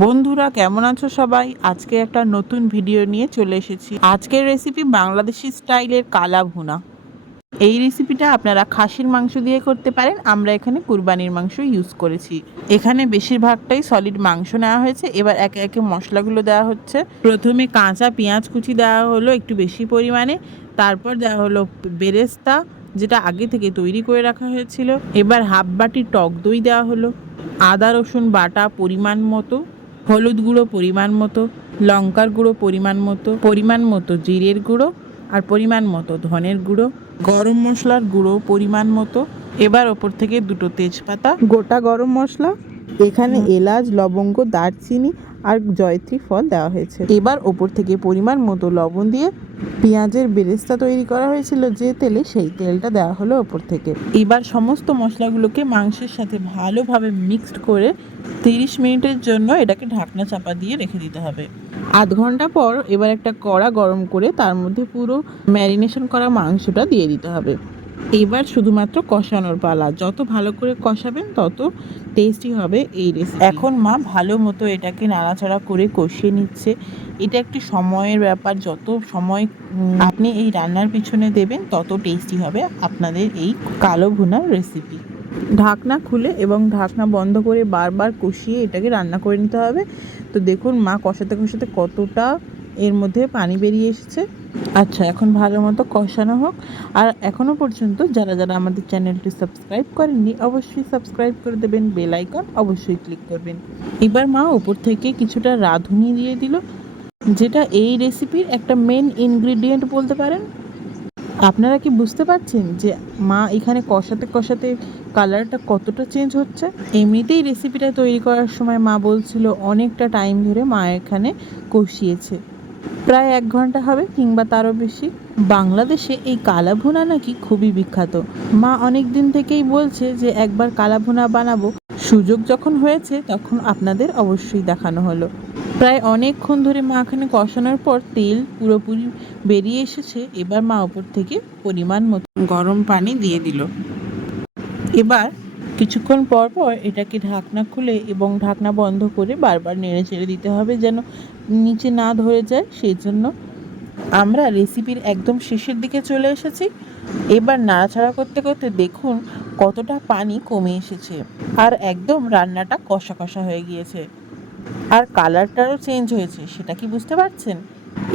বন্ধুরা কেমন আছো সবাই? আজকে একটা নতুন ভিডিও নিয়ে চলে এসেছি। আজকের রেসিপি বাংলাদেশি স্টাইলের কালা ভুনা। এই রেসিপিটা আপনারা খাসির মাংস দিয়ে করতে পারেন। আমরা এখানে কুরবানির মাংস ইউজ করেছি। এখানে বেশিরভাগটাই সলিড মাংস নেওয়া হয়েছে। এবার একে একে মশলাগুলো দেওয়া হচ্ছে। প্রথমে কাঁচা পেঁয়াজ কুচি দেওয়া হলো একটু বেশি পরিমাণে। তারপর দেওয়া হলো বেরেস্তা, যেটা আগে থেকে তৈরি করে রাখা হয়েছিল। এবার হাফ বাটি টক দই দেওয়া হলো, আদা রসুন বাটা পরিমাণ মতো, হলুদ গুঁড়ো পরিমাণ মতো, লঙ্কার গুঁড়ো পরিমাণ মতো জিরের গুঁড়ো, আর পরিমাণ মতো ধনের গুঁড়ো, গরম মশলার গুঁড়ো পরিমাণ মতো। এবার ওপর থেকে দুটো তেজপাতা, গোটা গরম মশলা, এখানে এলাচ, লবঙ্গ, দারচিনি আর জয়ত্রী ফল দেওয়া হয়েছে। এবার ওপর থেকে পরিমাণ মতো লবণ দিয়ে পেঁয়াজের বেরেস্তা তৈরি করা হয়েছিল যে তেলে, সেই তেলটা দেওয়া হলো ওপর থেকে। এবার সমস্ত মশলাগুলোকে মাংসের সাথে ভালোভাবে মিক্সড করে 30 মিনিটের জন্য এটাকে ঢাকনা চাপা দিয়ে রেখে দিতে হবে। আধ ঘন্টা পর এবার একটা কড়া গরম করে তার মধ্যে পুরো ম্যারিনেশন করা মাংসটা দিয়ে দিতে হবে। এবার শুধুমাত্র কষানোর পালা। যত ভালো করে কষাবেন তত টেস্টি হবে এই রেসিপি। এখন মা ভালো মতো এটাকে নাড়াচাড়া করে কষিয়ে নিচ্ছে। এটা একটি সময়ের ব্যাপার। যত সময় আপনি এই রান্নার পিছনে দেবেন তত টেস্টি হবে আপনাদের এই কালো ভুনার রেসিপি। ঢাকনা খুলে এবং ঢাকনা বন্ধ করে বারবার কষিয়ে এটাকে রান্না করে নিতে হবে। তো দেখুন মা কষাতে কষাতে কতটা এর মধ্যে পানি বেরিয়ে এসেছে। আচ্ছা, এখন ভালো মতো কষানো হোক। আর এখনও পর্যন্ত যারা যারা আমাদের চ্যানেলটি সাবস্ক্রাইব করেননি অবশ্যই সাবস্ক্রাইব করে দেবেন, বেল আইকন অবশ্যই ক্লিক করবেন। এবার মা উপর থেকে কিছুটা রাঁধুনি দিয়ে দিল, যেটা এই রেসিপির একটা মেন ইনগ্রিডিয়েন্ট বলতে পারেন। আপনারা কি বুঝতে পারছেন যে মা এখানে কষাতে কষাতে কালারটা কতটা চেঞ্জ হচ্ছে? এমনিতেই রেসিপিটা তৈরি করার সময় মা বলছিল অনেকটা টাইম ধরে মা এখানে কষিয়েছে, প্রায় 1 ঘন্টা হবে কিংবা তারও বেশি। বাংলাদেশে এই কালা ভুনা নাকি খুবই বিখ্যাত। মা অনেক দিন থেকেই বলছে যে একবার কালা ভুনা বানাবো। সুযোগ যখন হয়েছে তখন আপনাদের অবশ্যই দেখানো হলো। প্রায় অনেকক্ষণ ধরে মা এখানে কষানোর পর তেল পুরোপুরি বেরিয়ে এসেছে। এবার মা ওপর থেকে পরিমাণ মতো গরম পানি দিয়ে দিল। এবার কিছুক্ষণ পর পর এটাকে ঢাকনা খুলে এবং ঢাকনা বন্ধ করে বারবার নেড়ে চেড়ে দিতে হবে যেন নিচে না ধরে যায়। সেই জন্য আমরা রেসিপির একদম শেষের দিকে চলে এসেছি। এবার নাড়াচাড়া করতে করতে দেখুন কতটা পানি কমে এসেছে আর একদম রান্নাটা কষা কষা হয়ে গিয়েছে আর কালারটারও চেঞ্জ হয়েছে। সেটা কি বুঝতে পারছেন?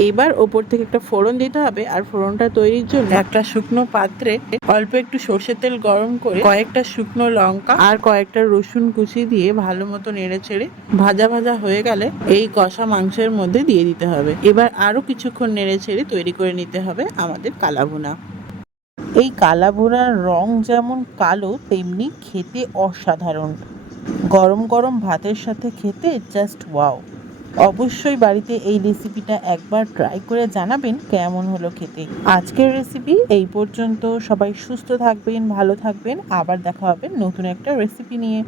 এবার ওপর থেকে একটা ফোড়ন দিতে হবে। আর ফোড়নটা তৈরির জন্য একটা শুকনো পাত্রে অল্প একটু সর্ষের তেল গরম করে কয়েকটা শুকনো লঙ্কা আর কয়েকটা রসুন কুচি দিয়ে ভালো মতো নেড়ে চেড়ে ভাজা ভাজা হয়ে গেলে এই কষা মাংসের মধ্যে দিয়ে দিতে হবে। এবার আরও কিছুক্ষণ নেড়ে চেড়ে তৈরি করে নিতে হবে আমাদের কালা ভুনা। এই কালা ভুনার রং যেমন কালো তেমনি খেতে অসাধারণ। গরম গরম ভাতের সাথে খেতে জাস্ট ওয়াও। অবশ্যই বাড়িতে এই রেসিপিটা একবার ট্রাই করে জানাবেন কেমন হলো খেতে। আজকের রেসিপি এই পর্যন্ত। সবাই সুস্থ থাকবেন, ভালো থাকবেন। আবার দেখা হবে নতুন একটা রেসিপি নিয়ে।